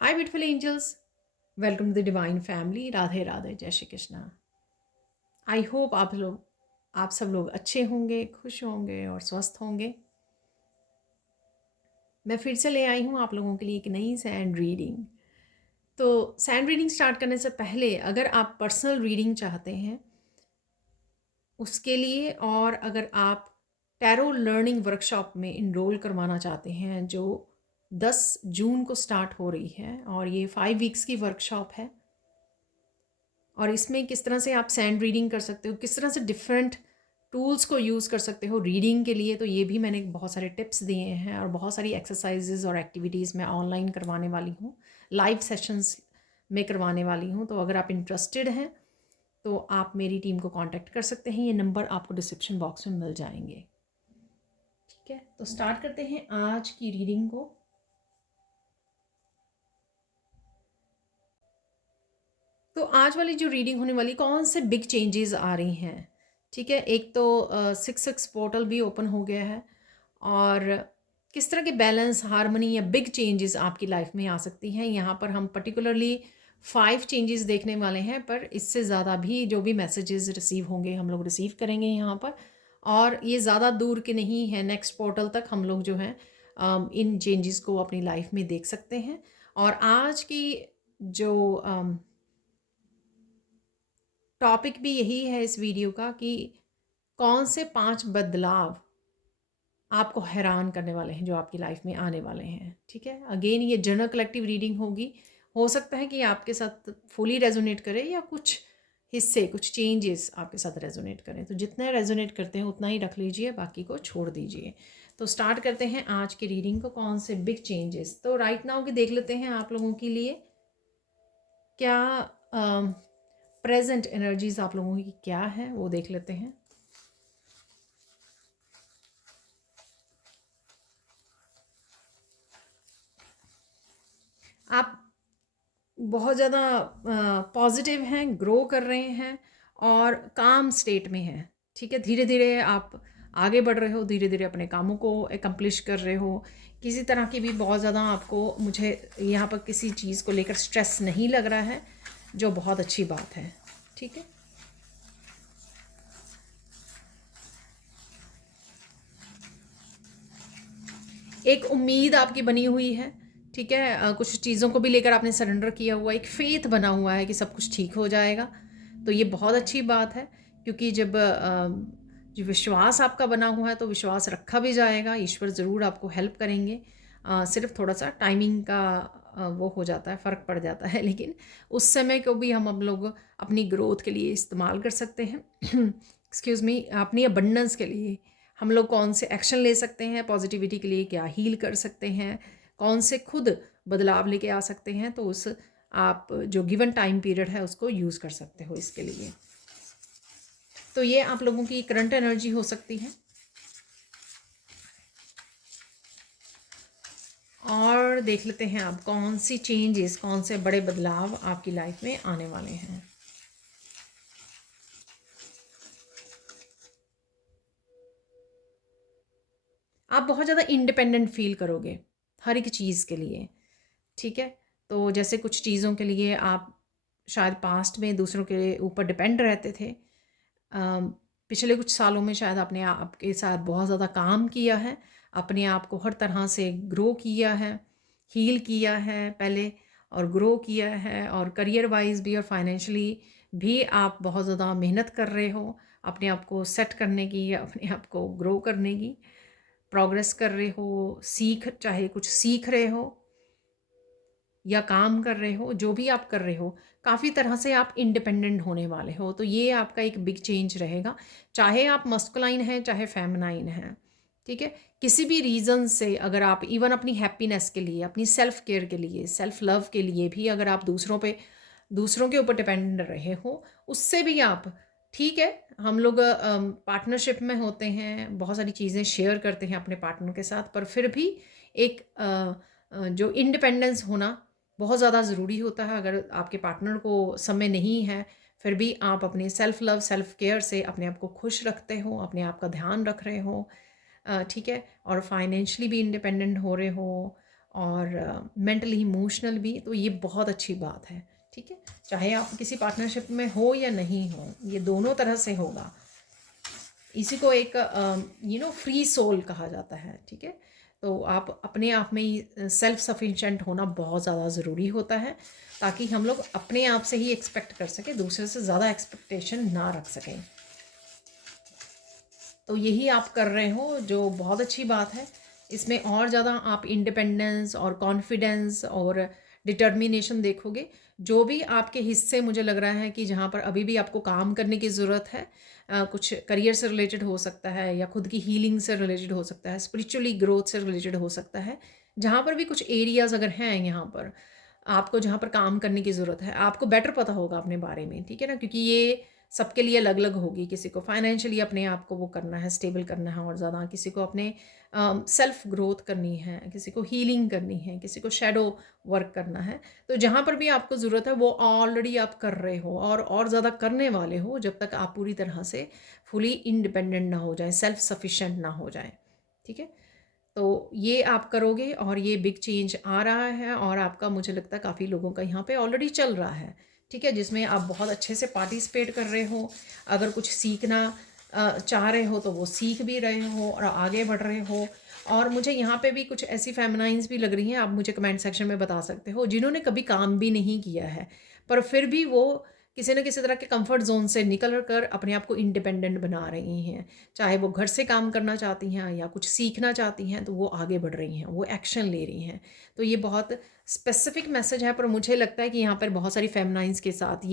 Hi beautiful angels, welcome to the divine family. Radhe Radhe, जय Shri Krishna. I hope आप सब लोग अच्छे होंगे, खुश होंगे और स्वस्थ होंगे। मैं फिर से ले आई हूँ आप लोगों के लिए एक नई सैंड रीडिंग। तो सैंड रीडिंग स्टार्ट करने से पहले अगर आप पर्सनल रीडिंग चाहते हैं उसके लिए, और अगर आप टैरो लर्निंग वर्कशॉप में इनरोल करवाना चाहते हैं जो 10 जून को स्टार्ट हो रही है, और ये 5 वीक्स की वर्कशॉप है, और इसमें किस तरह से आप सैंड रीडिंग कर सकते हो, किस तरह से डिफरेंट टूल्स को यूज़ कर सकते हो रीडिंग के लिए, तो ये भी मैंने बहुत सारे टिप्स दिए हैं और बहुत सारी एक्सरसाइजेज और एक्टिविटीज़ मैं ऑनलाइन करवाने वाली हूँ, लाइव सेशंस में करवाने वाली हूँ। तो अगर आप इंटरेस्टेड हैं तो आप मेरी टीम को कांटेक्ट कर सकते हैं। ये नंबर आपको डिस्क्रिप्शन बॉक्स में मिल जाएंगे। ठीक है, तो स्टार्ट करते हैं आज की रीडिंग को। तो आज वाली जो रीडिंग होने वाली, कौन से बिग चेंजेस आ रही हैं। ठीक है, एक तो 6 पोर्टल भी ओपन हो गया है, और किस तरह के बैलेंस, हारमनी या बिग चेंजेस आपकी लाइफ में आ सकती हैं। यहाँ पर हम पर्टिकुलरली 5 चेंजेस देखने वाले हैं, पर इससे ज़्यादा भी जो भी मैसेजेस रिसीव होंगे हम लोग रिसीव करेंगे यहाँ पर। और ये ज़्यादा दूर के नहीं है, नेक्स्ट पोर्टल तक हम लोग जो हैं इन चेंजेस को अपनी लाइफ में देख सकते हैं। और आज की जो टॉपिक भी यही है इस वीडियो का कि कौन से 5 बदलाव आपको हैरान करने वाले हैं जो आपकी लाइफ में आने वाले हैं। ठीक है, अगेन ये जनरल कलेक्टिव रीडिंग होगी। हो सकता है कि आपके साथ फुली रेजोनेट करे, या कुछ हिस्से, कुछ चेंजेस आपके साथ रेजोनेट करें। तो जितना रेजोनेट करते हैं उतना ही रख लीजिए, बाकी को छोड़ दीजिए। तो स्टार्ट करते हैं आज की रीडिंग को, कौन से बिग चेंजेस। तो राइट नाउ की देख लेते हैं आप लोगों के लिए क्या प्रेजेंट एनर्जीज आप लोगों की क्या है, वो देख लेते हैं। आप बहुत ज़्यादा पॉजिटिव हैं, ग्रो कर रहे हैं और काम स्टेट में हैं। ठीक है, धीरे धीरे आप आगे बढ़ रहे हो, धीरे धीरे अपने कामों को एकम्प्लिश कर रहे हो। किसी तरह की भी बहुत ज़्यादा आपको, मुझे यहाँ पर किसी चीज़ को लेकर स्ट्रेस नहीं लग रहा है, जो बहुत अच्छी बात है। ठीक है, एक उम्मीद आपकी बनी हुई है। ठीक है, कुछ चीज़ों को भी लेकर आपने सरेंडर किया हुआ, एक फेथ बना हुआ है कि सब कुछ ठीक हो जाएगा। तो ये बहुत अच्छी बात है, क्योंकि जब जो विश्वास आपका बना हुआ है तो विश्वास रखा भी जाएगा। ईश्वर ज़रूर आपको हेल्प करेंगे। सिर्फ थोड़ा सा टाइमिंग का वो हो जाता है, फ़र्क पड़ जाता है, लेकिन उस समय को भी हम लोग अपनी ग्रोथ के लिए इस्तेमाल कर सकते हैं। एक्सक्यूज़ मी, अपनी अबंडेंस के लिए हम लोग कौन से एक्शन ले सकते हैं, पॉजिटिविटी के लिए क्या हील कर सकते हैं, कौन से खुद बदलाव लेके आ सकते हैं। तो उस आप जो गिवन टाइम पीरियड है उसको यूज़ कर सकते हो इसके लिए। तो ये आप लोगों की करंट एनर्जी हो सकती है। और देख लेते हैं आप कौन सी चेंजेस, कौन से बड़े बदलाव आपकी लाइफ में आने वाले हैं। आप बहुत ज़्यादा इंडिपेंडेंट फील करोगे हर एक चीज़ के लिए। ठीक है, तो जैसे कुछ चीज़ों के लिए आप शायद पास्ट में दूसरों के ऊपर डिपेंड रहते थे। पिछले कुछ सालों में शायद आपने आपके साथ बहुत ज़्यादा काम किया है, अपने आप को हर तरह से ग्रो किया है, हील किया है पहले, और ग्रो किया है, और करियर वाइज भी और फाइनेंशियली भी आप बहुत ज़्यादा मेहनत कर रहे हो अपने आप को सेट करने की, अपने आप को ग्रो करने की, प्रोग्रेस कर रहे हो, चाहे कुछ सीख रहे हो या काम कर रहे हो, जो भी आप कर रहे हो, काफ़ी तरह से आप इंडिपेंडेंट होने वाले हो। तो ये आपका एक बिग चेंज रहेगा, चाहे आप मस्कुलाइन हैं चाहे फेमिनाइन हैं। ठीक है, किसी भी रीज़न से अगर आप इवन अपनी हैप्पीनेस के लिए, अपनी सेल्फ केयर के लिए, सेल्फ लव के लिए भी अगर आप दूसरों के ऊपर डिपेंड रहे हो, उससे भी आप, ठीक है, हम लोग पार्टनरशिप में होते हैं, बहुत सारी चीज़ें शेयर करते हैं अपने पार्टनर के साथ, पर फिर भी एक जो इंडिपेंडेंस होना बहुत ज़्यादा ज़रूरी होता है। अगर आपके पार्टनर को समय नहीं है, फिर भी आप अपनी सेल्फ लव, सेल्फ केयर से अपने आप को खुश रखते हो, अपने आप का ध्यान रख रहे हो। ठीक है, और फाइनेंशियली भी इंडिपेंडेंट हो रहे हो, और मेंटली इमोशनल भी। तो ये बहुत अच्छी बात है, ठीक है। चाहे आप किसी पार्टनरशिप में हो या नहीं हो, ये दोनों तरह से होगा। इसी को एक फ्री सोल कहा जाता है, ठीक है। तो आप अपने आप में ही सेल्फ सफिशिएंट होना बहुत ज़्यादा ज़रूरी होता है, ताकि हम लोग अपने आप से ही एक्सपेक्ट कर सकें, दूसरे से ज़्यादा एक्सपेक्टेशन ना रख सकें। तो यही आप कर रहे हो, जो बहुत अच्छी बात है। इसमें और ज़्यादा आप इंडिपेंडेंस और कॉन्फिडेंस और डिटर्मिनेशन देखोगे। जो भी आपके हिस्से मुझे लग रहा है कि जहाँ पर अभी भी आपको काम करने की ज़रूरत है, कुछ करियर से रिलेटेड हो सकता है या खुद की हीलिंग से रिलेटेड हो सकता है, स्पिरिचुअली ग्रोथ से रिलेटेड हो सकता है। जहाँ पर भी कुछ एरियाज़ अगर हैं यहाँ पर आपको, जहाँ पर काम करने की ज़रूरत है, आपको बेटर पता होगा अपने बारे में, ठीक है ना। क्योंकि ये सबके लिए अलग अलग होगी। किसी को फाइनेंशियली अपने आप को वो करना है, स्टेबल करना है और ज़्यादा, किसी को अपने सेल्फ ग्रोथ करनी है, किसी को हीलिंग करनी है, किसी को शैडो वर्क करना है। तो जहाँ पर भी आपको ज़रूरत है वो ऑलरेडी आप कर रहे हो और ज़्यादा करने वाले हो, जब तक आप पूरी तरह से फुली इंडिपेंडेंट ना हो जाए, सेल्फ सफिशेंट ना हो जाए, ठीक है। तो ये आप करोगे और ये बिग चेंज आ रहा है, और आपका मुझे लगता है काफ़ी लोगों का यहाँ पे ऑलरेडी चल रहा है, ठीक है, जिसमें आप बहुत अच्छे से पार्टिसिपेट कर रहे हो। अगर कुछ सीखना चाह रहे हो तो वो सीख भी रहे हो और आगे बढ़ रहे हो। और मुझे यहाँ पे भी कुछ ऐसी फेमिनाइंस भी लग रही हैं, आप मुझे कमेंट सेक्शन में बता सकते हो, जिन्होंने कभी काम भी नहीं किया है, पर फिर भी वो किसी न किसी तरह के कंफर्ट जोन से निकल कर अपने आप को इंडिपेंडेंट बना रही हैं। चाहे वो घर से काम करना चाहती हैं या कुछ सीखना चाहती हैं, तो वो आगे बढ़ रही हैं, वो एक्शन ले रही हैं। तो ये बहुत स्पेसिफिक मैसेज है, पर मुझे लगता है कि यहाँ पर बहुत सारी फेमिनाइंस के साथ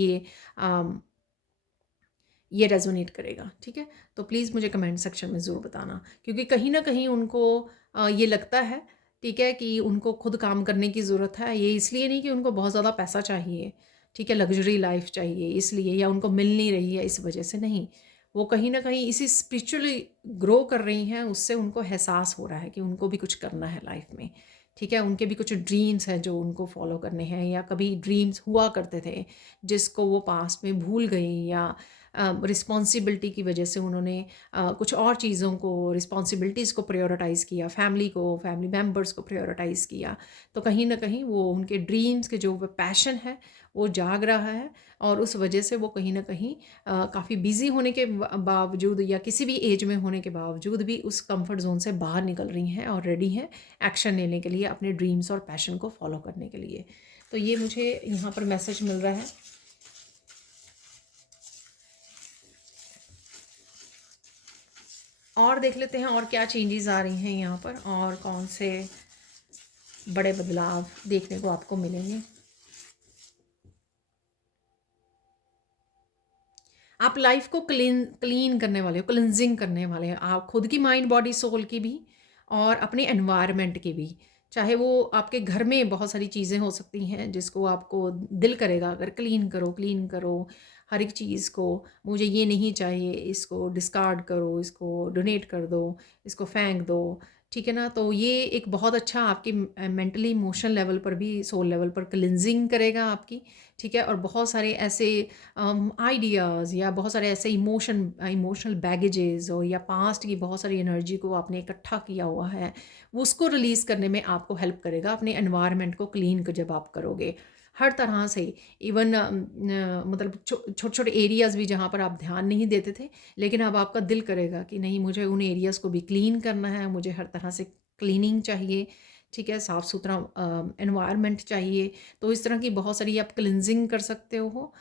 ये रेजोनेट करेगा, ठीक है। तो प्लीज़ मुझे कमेंट सेक्शन में ज़रूर बताना, क्योंकि कहीं ना कहीं उनको ये लगता है, ठीक है, कि उनको खुद काम करने की ज़रूरत है। ये इसलिए नहीं कि उनको बहुत ज़्यादा पैसा चाहिए, ठीक है, लग्जरी लाइफ चाहिए इसलिए, या उनको मिल नहीं रही है इस वजह से, नहीं। वो कहीं ना कहीं इसी स्पिरिचुअली ग्रो कर रही हैं, उससे उनको एहसास हो रहा है कि उनको भी कुछ करना है लाइफ में, ठीक है। उनके भी कुछ ड्रीम्स हैं जो उनको फॉलो करने हैं, या कभी ड्रीम्स हुआ करते थे जिसको वो पास्ट में भूल गई, या रिस्पॉन्सिबिलिटी की वजह से उन्होंने कुछ और चीज़ों को, रिस्पॉन्सिबिलिटीज़ को प्रायोरिटाइज़ किया, फैमिली को, फैमिली मेम्बर्स को प्रायोरिटाइज़ किया। तो कहीं ना कहीं वो उनके ड्रीम्स के जो पैशन है वो जाग रहा है, और उस वजह से वो कहीं ना कहीं काफ़ी बिजी होने के बावजूद, या किसी भी एज में होने के बावजूद भी उस कंफर्ट जोन से बाहर निकल रही हैं और रेडी हैं एक्शन लेने के लिए, अपने ड्रीम्स और पैशन को फॉलो करने के लिए। तो ये मुझे यहाँ पर मैसेज मिल रहा है। और देख लेते हैं और क्या चेंजेस आ रही हैं यहाँ पर, और कौन से बड़े बदलाव देखने को आपको मिलेंगे। आप लाइफ को क्लीन करने वाले हो, क्लिनजिंग करने वाले हो, आप खुद की माइंड बॉडी सोल की भी और अपने एनवायरनमेंट की भी। चाहे वो आपके घर में बहुत सारी चीज़ें हो सकती हैं जिसको आपको दिल करेगा अगर क्लीन करो, क्लीन करो हर एक चीज़ को, मुझे ये नहीं चाहिए, इसको डिस्कार्ड करो, इसको डोनेट कर दो, इसको फेंक दो, ठीक है ना। तो ये एक बहुत अच्छा आपकी मेंटली इमोशनल लेवल पर भी, सोल लेवल पर क्लिनजिंग करेगा आपकी, ठीक है। और बहुत सारे ऐसे आइडियाज़ या बहुत सारे ऐसे इमोशनल बैगेजेस, और या पास्ट की बहुत सारी एनर्जी को आपने इकट्ठा किया हुआ है, वो उसको रिलीज़ करने में आपको हेल्प करेगा। अपने एनवायरनमेंट को क्लीन जब आप करोगे हर तरह से, इवन मतलब छोटे छोटे एरियाज़ भी जहाँ पर आप ध्यान नहीं देते थे, लेकिन अब आपका दिल करेगा कि नहीं, मुझे उन एरियाज़ को भी क्लीन करना है, मुझे हर तरह से क्लीनिंग चाहिए, ठीक है, साफ़ सुथरा एनवायरनमेंट चाहिए। तो इस तरह की बहुत सारी आप क्लिनजिंग कर सकते हो,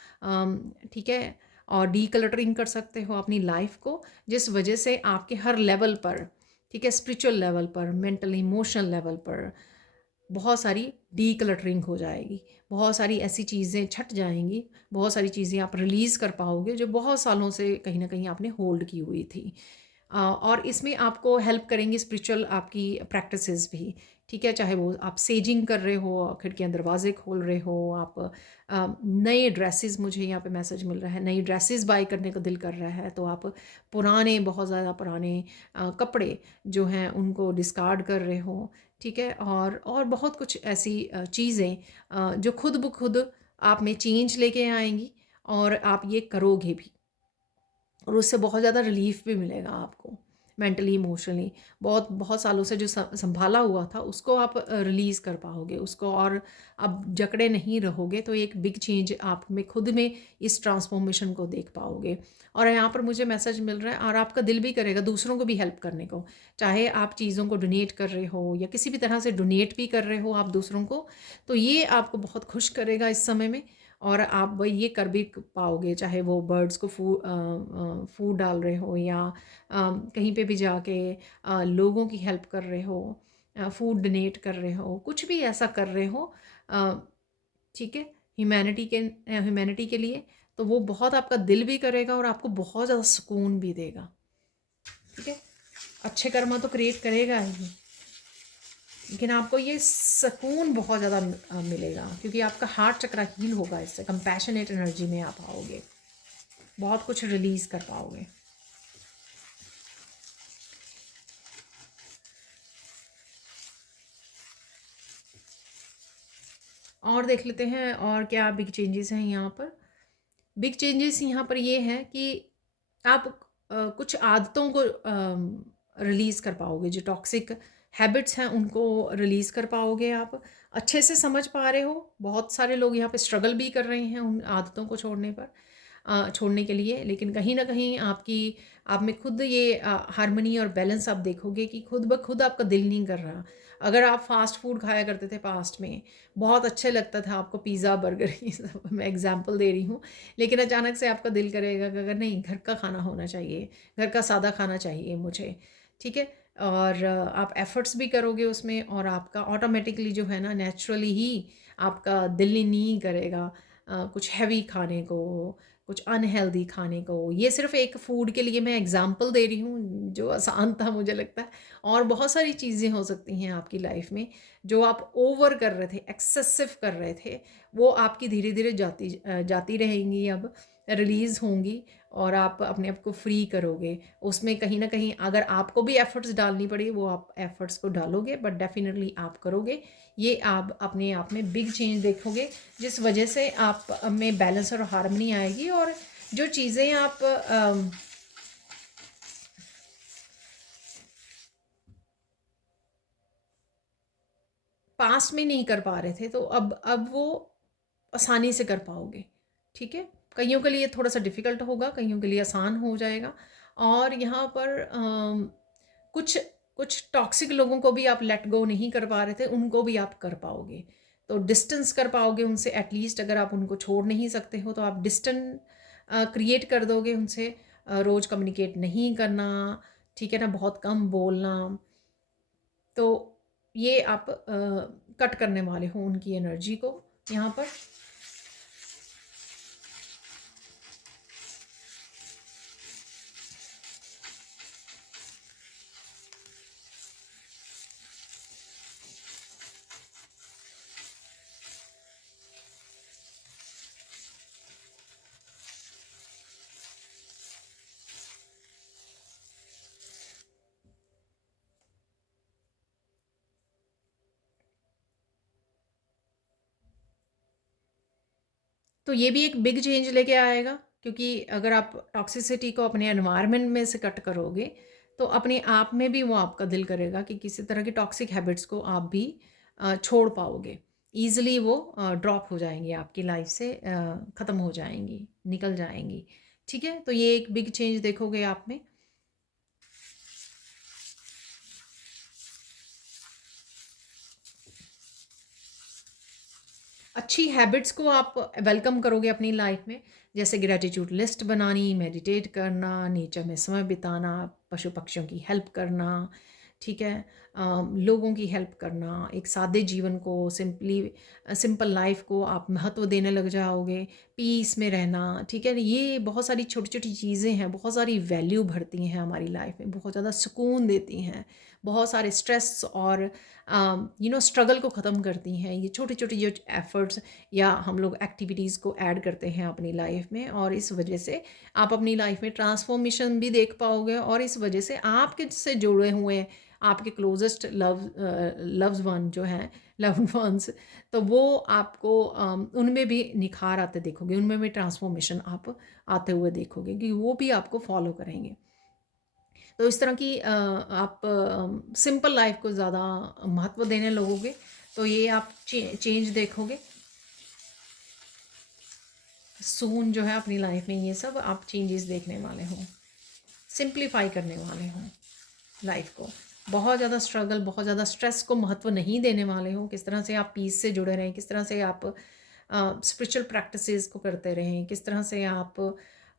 ठीक है, और डीक्लटरिंग कर सकते हो अपनी लाइफ को, जिस वजह से आपके हर लेवल पर, ठीक है, स्पिरिचुअल लेवल पर, मेंटल इमोशनल लेवल पर बहुत सारी डीक्लटरिंग हो जाएगी। बहुत सारी ऐसी चीज़ें छट जाएंगी, बहुत सारी चीज़ें आप रिलीज़ कर पाओगे जो बहुत सालों से कहीं ना कहीं आपने होल्ड की हुई थी। और इसमें आपको हेल्प करेंगी स्पिरिचुअल आपकी प्रैक्टिसेस भी, ठीक है। चाहे वो आप सेजिंग कर रहे हो, खिड़कियाँ दरवाजे खोल रहे हो, आप नए ड्रेसेस, मुझे यहाँ पे मैसेज मिल रहा है नई ड्रेसेस बाय करने का दिल कर रहा है, तो आप पुराने, बहुत ज़्यादा पुराने कपड़े जो हैं उनको डिस्कार्ड कर रहे हो, ठीक है। और बहुत कुछ ऐसी चीज़ें जो खुद ब खुद आप में चेंज लेके आएंगी, और आप ये करोगे भी, और उससे बहुत ज़्यादा रिलीफ भी मिलेगा आपको। मेंटली इमोशनली बहुत बहुत सालों से जो संभाला हुआ था उसको आप रिलीज़ कर पाओगे उसको, और अब जकड़े नहीं रहोगे, तो एक बिग चेंज आप में खुद में इस ट्रांसफॉर्मेशन को देख पाओगे। और यहाँ पर मुझे मैसेज मिल रहा है और आपका दिल भी करेगा दूसरों को भी हेल्प करने को, चाहे आप चीज़ों को डोनेट कर रहे हो या किसी भी तरह से डोनेट भी कर रहे हो आप दूसरों को, तो ये आपको बहुत खुश करेगा इस समय में। और आप वही ये कर भी पाओगे, चाहे वो बर्ड्स को फूड डाल रहे हो या कहीं पे भी जाके लोगों की हेल्प कर रहे हो, फूड डोनेट कर रहे हो, कुछ भी ऐसा कर रहे हो, अ, ठीक है, ह्यूमैनिटी के लिए, तो वो बहुत आपका दिल भी करेगा और आपको बहुत ज़्यादा सुकून भी देगा। ठीक है, अच्छे कर्मा तो क्रिएट करेगा ही, लेकिन आपको ये सुकून बहुत ज़्यादा मिलेगा क्योंकि आपका हार्ट चक्र हील होगा, इससे कंपैशनेट एनर्जी में आप आओगे, बहुत कुछ रिलीज़ कर पाओगे। और देख लेते हैं और क्या बिग चेंजेस हैं यहाँ पर। बिग चेंजेस यहाँ पर ये हैं कि आप कुछ आदतों को रिलीज़ कर पाओगे, जो टॉक्सिक हैबिट्स हैं उनको रिलीज़ कर पाओगे, आप अच्छे से समझ पा रहे हो। बहुत सारे लोग यहाँ पे स्ट्रगल भी कर रहे हैं उन आदतों को छोड़ने पर, छोड़ने के लिए, लेकिन कहीं ना कहीं आप में खुद ये हारमनी और बैलेंस आप देखोगे कि खुद ब खुद आपका दिल नहीं कर रहा। अगर आप फास्ट फूड खाया करते थे पास्ट में, बहुत अच्छे लगता था आपको, पिज़्ज़ा बर्गर ये सब मैं एग्जांपल दे रही हूँ, लेकिन अचानक से आपका दिल करेगा कि अगर नहीं, घर का खाना होना चाहिए, घर का सादा खाना चाहिए मुझे, ठीक है। और आप एफ़र्ट्स भी करोगे उसमें और आपका ऑटोमेटिकली जो है ना, नेचुरली ही आपका दिल ही नहीं करेगा कुछ हैवी खाने को, कुछ अनहेल्दी खाने को। ये सिर्फ़ एक फ़ूड के लिए मैं एग्ज़ाम्पल दे रही हूँ जो आसान था मुझे लगता है, और बहुत सारी चीज़ें हो सकती हैं आपकी लाइफ़ में जो आप ओवर कर रहे थे, एक्सेसिव कर रहे थे, वो आपकी धीरे-धीरे जाती रहेंगी, अब रिलीज़ होंगी और आप अपने आप को फ्री करोगे। उसमें कहीं न कहीं अगर आपको भी एफ़र्ट्स डालनी पड़ी, वो आप एफ़र्ट्स को डालोगे, बट डेफ़िनिटली आप करोगे। ये आप अपने आप में बिग चेंज देखोगे, जिस वजह से आप में बैलेंस और हार्मनी आएगी, और जो चीज़ें आप पास्ट में नहीं कर पा रहे थे, तो अब वो आसानी से कर पाओगे, ठीक है। कईयों के लिए थोड़ा सा डिफ़िकल्ट होगा, कईयों के लिए आसान हो जाएगा। और यहाँ पर कुछ कुछ टॉक्सिक लोगों को भी आप लेट गो नहीं कर पा रहे थे, उनको भी आप कर पाओगे। तो डिस्टेंस कर पाओगे उनसे एटलीस्ट। अगर आप उनको छोड़ नहीं सकते हो तो आप डिस्टेंस क्रिएट कर दोगे उनसे। रोज़ कम्युनिकेट नहीं करना, ठीक है ना, बहुत कम बोलना। तो ये आप कट करने वाले हो उनकी एनर्जी को यहाँ पर। तो ये भी एक बिग चेंज लेके आएगा, क्योंकि अगर आप टॉक्सिसिटी को अपने एनवायरनमेंट में से कट करोगे तो अपने आप में भी वो आपका दिल करेगा कि किसी तरह की टॉक्सिक हैबिट्स को आप भी छोड़ पाओगे ईज़िली। वो ड्रॉप हो जाएंगी आपकी लाइफ से, ख़त्म हो जाएंगी, निकल जाएंगी, ठीक है। तो ये एक बिग चेंज देखोगे आप में। अच्छी हैबिट्स को आप वेलकम करोगे अपनी लाइफ में, जैसे ग्रेटिट्यूड लिस्ट बनानी, मेडिटेट करना, नेचर में समय बिताना, पशु पक्षियों की हेल्प करना, ठीक है, लोगों की हेल्प करना, एक सादे जीवन को, सिंपल लाइफ को आप महत्व देने लग जाओगे, पीस में रहना, ठीक है। ये बहुत सारी छोटी छोटी चीज़ें हैं, बहुत सारी वैल्यू भरती हैं हमारी लाइफ में, बहुत ज़्यादा सुकून देती हैं, बहुत सारे स्ट्रेस और स्ट्रगल को ख़त्म करती हैं। ये छोटी छोटी जो एफ़र्ट्स या हम लोग एक्टिविटीज़ को ऐड करते हैं अपनी लाइफ में, और इस वजह से आप अपनी लाइफ में ट्रांसफॉर्मेशन भी देख पाओगे, और इस वजह से आपके से जुड़े हुए आपके क्लोजेस्ट लव्स वन जो हैं, लव्ड वंस, तो वो आपको उनमें भी निखार आते देखोगे, उनमें भी ट्रांसफॉर्मेशन आप आते हुए देखोगे कि वो भी आपको फॉलो करेंगे। तो इस तरह की आप सिंपल लाइफ को ज़्यादा महत्व देने लगोगे, तो ये आप चेंज देखोगे सून जो है अपनी लाइफ में। ये सब आप चेंजेस देखने वाले हो, सिंप्लीफाई करने वाले हो लाइफ को। बहुत ज़्यादा स्ट्रगल, बहुत ज़्यादा स्ट्रेस को महत्व नहीं देने वाले हो। किस तरह से आप पीस से जुड़े रहें, किस तरह से आप स्पिरिचुअल प्रैक्टिसेस को करते रहें, किस तरह से आप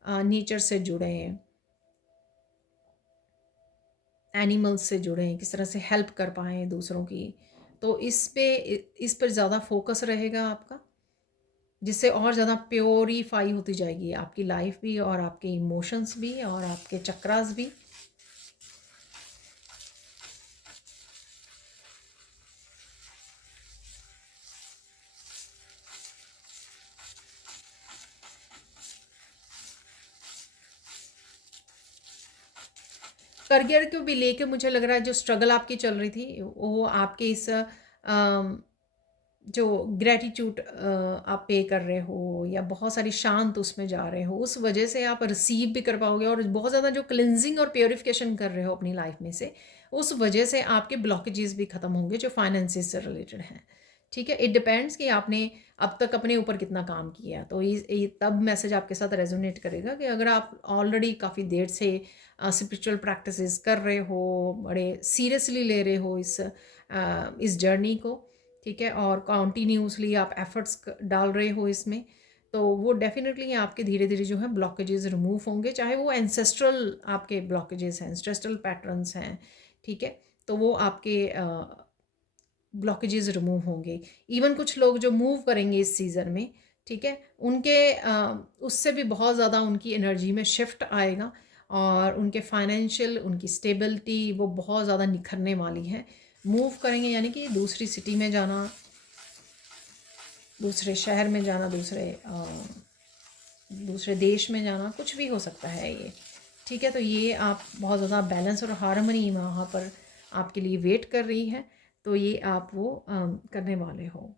नेचर से जुड़ें, एनिमल्स से जुड़ें, किस तरह से हेल्प कर पाएँ दूसरों की। तो इस पर ज़्यादा फोकस रहेगा आपका, जिससे और ज़्यादा प्योरीफाई होती जाएगी आपकी लाइफ भी, और आपके इमोशंस भी, और आपके चक्रास भी। करियर को भी लेके मुझे लग रहा है जो स्ट्रगल आपकी चल रही थी वो आपके इस जो ग्रैटिट्यूड आप पे कर रहे हो, या बहुत सारी शांत उसमें जा रहे हो, उस वजह से आप रिसीव भी कर पाओगे। और बहुत ज़्यादा जो क्लिनजिंग और प्योरिफिकेशन कर रहे हो अपनी लाइफ में से, उस वजह से आपके ब्लॉकेजेस भी ख़त्म होंगे जो फाइनेंसिस से रिलेटेड हैं। ठीक है, इट डिपेंड्स कि आपने अब तक अपने ऊपर कितना काम किया। तो ये तब मैसेज आपके साथ रेजोनेट करेगा कि अगर आप ऑलरेडी काफ़ी देर से स्पिरिचुअल प्रैक्टिसेस कर रहे हो, बड़े सीरियसली ले रहे हो इस जर्नी को, ठीक है, और कॉन्टीन्यूसली आप एफर्ट्स डाल रहे हो इसमें, तो वो डेफिनेटली आपके धीरे धीरे जो है ब्लॉकेजेस रिमूव होंगे। चाहे वो एंसेस्ट्रल आपके ब्लॉकेजेस हैं, एंसेस्ट्रल पैटर्न्स हैं, ठीक है, तो वो आपके ब्लॉकेजेस रिमूव होंगे। इवन कुछ लोग जो मूव करेंगे इस सीज़न में, ठीक है, उनके उससे भी बहुत ज़्यादा उनकी एनर्जी में शिफ्ट आएगा, और उनके फाइनेंशियल, उनकी स्टेबिलिटी वो बहुत ज़्यादा निखरने वाली है। मूव करेंगे यानी कि दूसरी सिटी में जाना, दूसरे शहर में जाना, दूसरे देश में जाना, कुछ भी हो सकता है ये। ठीक है, तो ये आप बहुत ज़्यादा बैलेंस और हार्मनी वहाँ पर आपके लिए वेट कर रही है, तो ये आप वो करने वाले हो।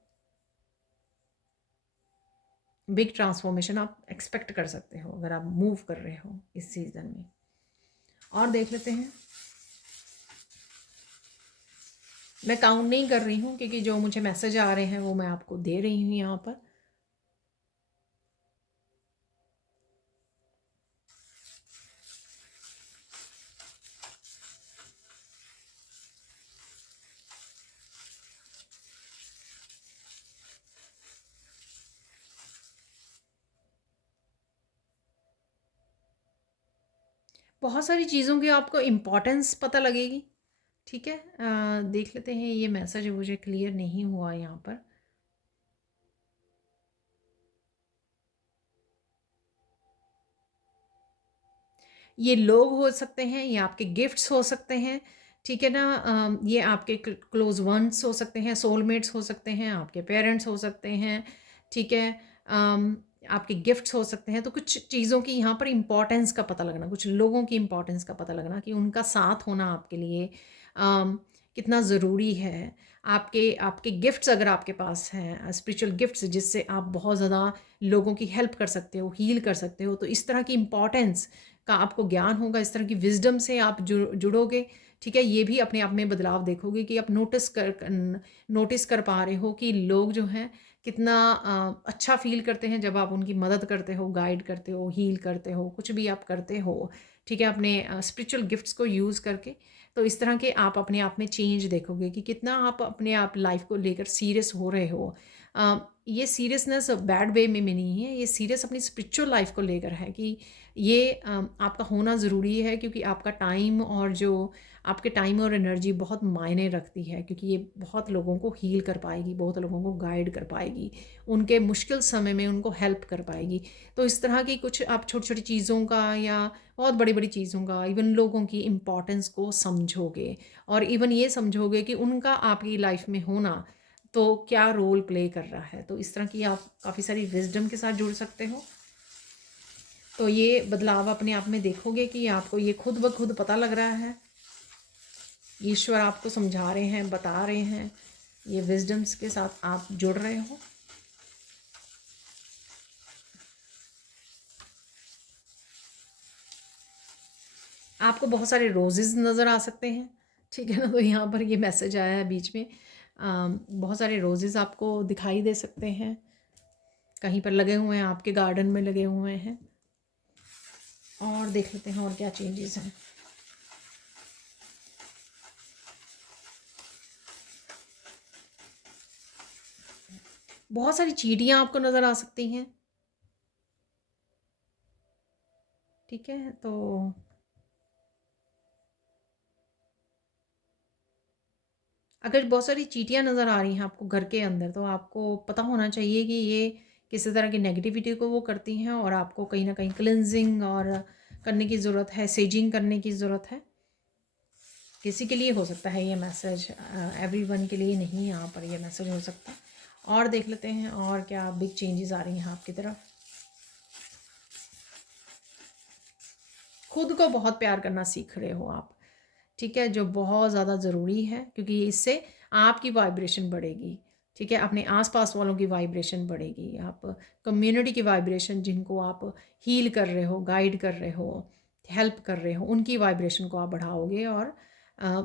बिग ट्रांसफॉर्मेशन आप एक्सपेक्ट कर सकते हो अगर आप मूव कर रहे हो इस सीज़न में। और देख लेते हैं, मैं काउंट नहीं कर रही हूँ क्योंकि जो मुझे मैसेज आ रहे हैं वो मैं आपको दे रही हूँ यहाँ पर। बहुत सारी चीज़ों की आपको इम्पोर्टेंस पता लगेगी। ठीक है, देख लेते हैं, ये मैसेज मुझे क्लियर नहीं हुआ यहाँ पर। ये लोग हो सकते हैं, ये आपके गिफ्ट्स हो सकते हैं, ठीक है ना, ये आपके क्लोज वंस हो सकते हैं, सोलमेट्स हो सकते हैं, आपके पेरेंट्स हो सकते हैं, ठीक है, आपके गिफ्ट्स हो सकते हैं। तो कुछ चीज़ों की यहाँ पर इम्पोर्टेंस का पता लगना, कुछ लोगों की इम्पोर्टेंस का पता लगना कि उनका साथ होना आपके लिए कितना ज़रूरी है। आपके आपके गिफ्ट्स अगर आपके पास हैं, स्पिरिचुअल गिफ्ट्स जिससे आप बहुत ज़्यादा लोगों की हेल्प कर सकते हो, हील कर सकते हो, तो इस तरह की इम्पोर्टेंस का आपको ज्ञान होगा। इस तरह की विजडम से आप जुड़ोगे, ठीक है। ये भी अपने आप में बदलाव देखोगे कि आप नोटिस कर पा रहे हो कि लोग जो हैं कितना अच्छा फील करते हैं जब आप उनकी मदद करते हो, गाइड करते हो, हील करते हो, कुछ भी आप करते हो, ठीक है, अपने स्पिरिचुअल गिफ्ट्स को यूज़ करके। तो इस तरह के आप अपने आप में चेंज देखोगे कि कितना आप अपने आप लाइफ को लेकर सीरियस हो रहे हो। ये सीरियसनेस बैड वे में नहीं है, ये सीरियस अपनी स्पिरिचुअल लाइफ को लेकर है कि ये आपका होना ज़रूरी है, क्योंकि आपका टाइम और जो आपके टाइम और एनर्जी बहुत मायने रखती है, क्योंकि ये बहुत लोगों को हील कर पाएगी, बहुत लोगों को गाइड कर पाएगी, उनके मुश्किल समय में उनको हेल्प कर पाएगी। तो इस तरह की कुछ आप छोटी छोटी चीज़ों का या बहुत बड़ी बड़ी चीज़ों का, इवन लोगों की इम्पोर्टेंस को समझोगे, और इवन ये समझोगे कि उनका आपकी लाइफ में होना तो क्या रोल प्ले कर रहा है। तो इस तरह की आप काफ़ी सारी विजडम के साथ जुड़ सकते हो। तो ये बदलाव अपने आप में देखोगे कि आपको ये खुद ब खुद पता लग रहा है, ईश्वर आपको समझा रहे हैं, बता रहे हैं, ये विजडम्स के साथ आप जुड़ रहे हो। आपको बहुत सारे रोजेज़ नज़र आ सकते हैं, ठीक है ना। तो यहाँ पर ये मैसेज आया है बीच में, बहुत सारे रोजेज़ आपको दिखाई दे सकते हैं, कहीं पर लगे हुए हैं, आपके गार्डन में लगे हुए हैं। और देख लेते हैं और क्या चेंजेस हैं। बहुत सारी चींटियाँ आपको नज़र आ सकती हैं, ठीक है। तो अगर बहुत सारी चींटियाँ नज़र आ रही हैं आपको घर के अंदर, तो आपको पता होना चाहिए कि ये किसी तरह की नेगेटिविटी को वो करती हैं, और आपको कहीं ना कहीं क्लिनजिंग और करने की ज़रूरत है, सेजिंग करने की ज़रूरत है। किसी के लिए हो सकता है ये मैसेज, एवरीवन के लिए नहीं यहाँ पर ये मैसेज हो सकता। और देख लेते हैं और क्या बिग चेंजेस आ रही हैं आपकी तरफ। खुद को बहुत प्यार करना सीख रहे हो आप, ठीक है, जो बहुत ज़्यादा ज़रूरी है, क्योंकि इससे आपकी वाइब्रेशन बढ़ेगी, ठीक है। अपने आसपास वालों की वाइब्रेशन बढ़ेगी, आप कम्युनिटी की वाइब्रेशन, जिनको आप हील कर रहे हो, गाइड कर रहे हो, हेल्प कर रहे हो, उनकी वाइब्रेशन को आप बढ़ाओगे, और अ,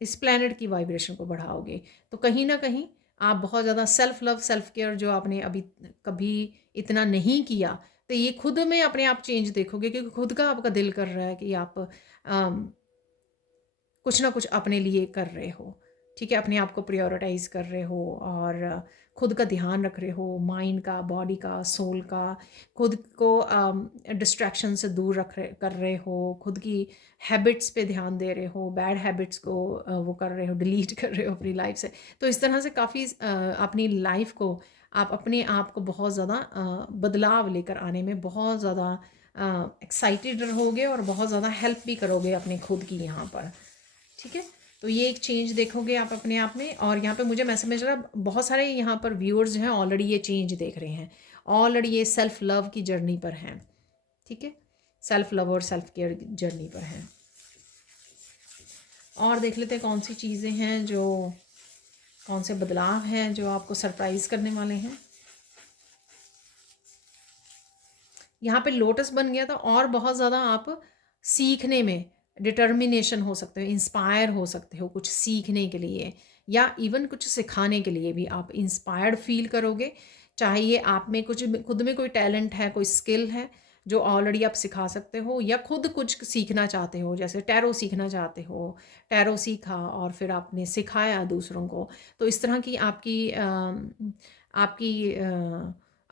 इस प्लैनेट की वाइब्रेशन को बढ़ाओगे। तो कहीं ना कहीं आप बहुत ज़्यादा सेल्फ लव, सेल्फ केयर जो आपने अभी कभी इतना नहीं किया, तो ये खुद में अपने आप चेंज देखोगे, क्योंकि खुद का आपका दिल कर रहा है कि आप कुछ ना कुछ अपने लिए कर रहे हो, ठीक है, अपने आप को प्रायोरिटाइज कर रहे हो, और खुद का ध्यान रख रहे हो, माइंड का, बॉडी का, सोल का, खुद को डिस्ट्रैक्शन से दूर रख रहे कर रहे हो, खुद की हैबिट्स पे ध्यान दे रहे हो, बैड हैबिट्स को वो कर रहे हो, डिलीट कर रहे हो अपनी लाइफ से। तो इस तरह से काफ़ी अपनी लाइफ को आप अपने आप को बहुत ज़्यादा बदलाव लेकर आने में बहुत ज़्यादा एक्साइटेड रहोगे, और बहुत ज़्यादा हेल्प भी करोगे अपने खुद की यहाँ पर, ठीक है। तो ये एक चेंज देखोगे आप अपने आप में। और यहाँ पे मुझे मैसेज मिल रहा है, बहुत सारे यहाँ पर व्यूअर्स हैं ऑलरेडी ये चेंज देख रहे हैं, ऑलरेडी ये सेल्फ लव की जर्नी पर हैं, ठीक है, सेल्फ लव और सेल्फ केयर जर्नी पर हैं। और देख लेते हैं कौन सी चीज़ें हैं जो, कौन से बदलाव हैं जो आपको सरप्राइज करने वाले हैं। यहाँ पे लोटस बन गया था, और बहुत ज़्यादा आप सीखने में डिटर्मिनेशन हो सकते हो, इंस्पायर हो सकते हो कुछ सीखने के लिए, या इवन कुछ सिखाने के लिए भी आप इंस्पायर्ड फील करोगे। चाहे ये आप में कुछ खुद में कोई टैलेंट है, कोई स्किल है जो ऑलरेडी आप सिखा सकते हो, या खुद कुछ सीखना चाहते हो, जैसे टैरो सीखना चाहते हो, टैरो सीखा और फिर आपने सिखाया दूसरों को। तो इस तरह की आपकी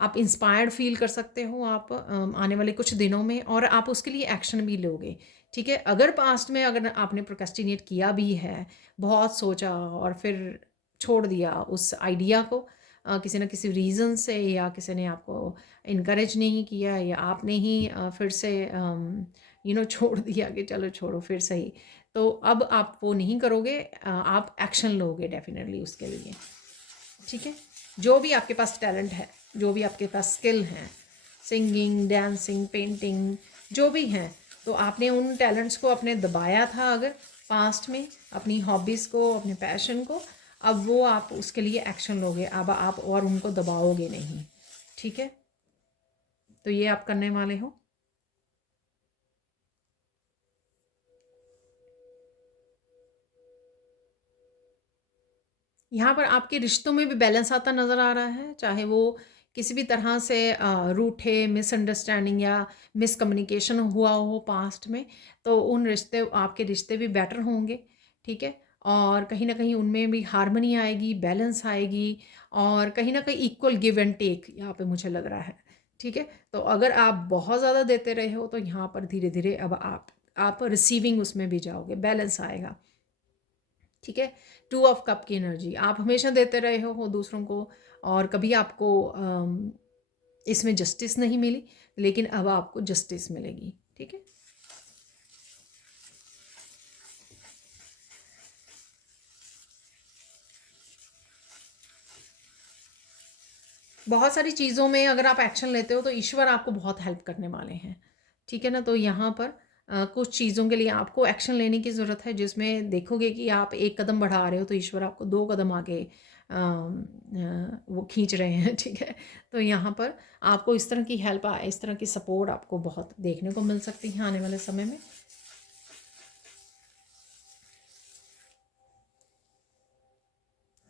आप इंस्पायर्ड फील कर सकते हो आप आने वाले कुछ दिनों में, और आप उसके लिए एक्शन भी लोगे, ठीक है। अगर पास्ट में अगर आपने प्रोक्रेस्टिनेट किया भी है, बहुत सोचा और फिर छोड़ दिया उस आइडिया को, किसी ना किसी रीज़न से, या किसी ने आपको इनकरेज नहीं किया, या आपने ही फिर से छोड़ दिया कि चलो छोड़ो फिर सही, तो अब आप वो नहीं करोगे, आप एक्शन लोगे डेफिनेटली उसके लिए, ठीक है। जो भी आपके पास टैलेंट है, जो भी आपके पास स्किल हैं, सिंगिंग, डांसिंग, पेंटिंग, जो भी हैं, तो आपने उन टैलेंट्स को अपने दबाया था अगर पास्ट में, अपनी हॉबीज़ को, अपने पैशन को, अब वो आप उसके लिए एक्शन लोगे, अब आप और उनको दबाओगे नहीं, ठीक है। तो ये आप करने वाले हो। यहाँ पर आपके रिश्तों में भी बैलेंस आता नज़र आ रहा है, चाहे वो किसी भी तरह से रूठे, मिसअंडरस्टैंडिंग या मिसकम्युनिकेशन हुआ हो पास्ट में, तो उन रिश्ते, आपके रिश्ते भी बेटर होंगे, ठीक है। और कहीं ना कहीं उनमें भी हारमनी आएगी, बैलेंस आएगी, और कहीं ना कहीं इक्वल गिव एंड टेक यहाँ पे मुझे लग रहा है, ठीक है। तो अगर आप बहुत ज़्यादा देते रहे हो, तो यहाँ पर धीरे धीरे अब आप रिसीविंग उसमें भी जाओगे, बैलेंस आएगा, ठीक है। टू ऑफ कप की एनर्जी, आप हमेशा देते रहे हो दूसरों को, और कभी आपको इसमें जस्टिस नहीं मिली, लेकिन अब आपको जस्टिस मिलेगी, ठीक है। बहुत सारी चीज़ों में अगर आप एक्शन लेते हो, तो ईश्वर आपको बहुत हेल्प करने वाले हैं, ठीक है ना। तो यहाँ पर कुछ चीज़ों के लिए आपको एक्शन लेने की ज़रूरत है, जिसमें देखोगे कि आप एक कदम बढ़ा रहे हो, तो ईश्वर आपको दो कदम आगे वो खींच रहे हैं, ठीक है। तो यहाँ पर आपको इस तरह की हेल्प, इस तरह की सपोर्ट आपको बहुत देखने को मिल सकती है आने वाले समय में।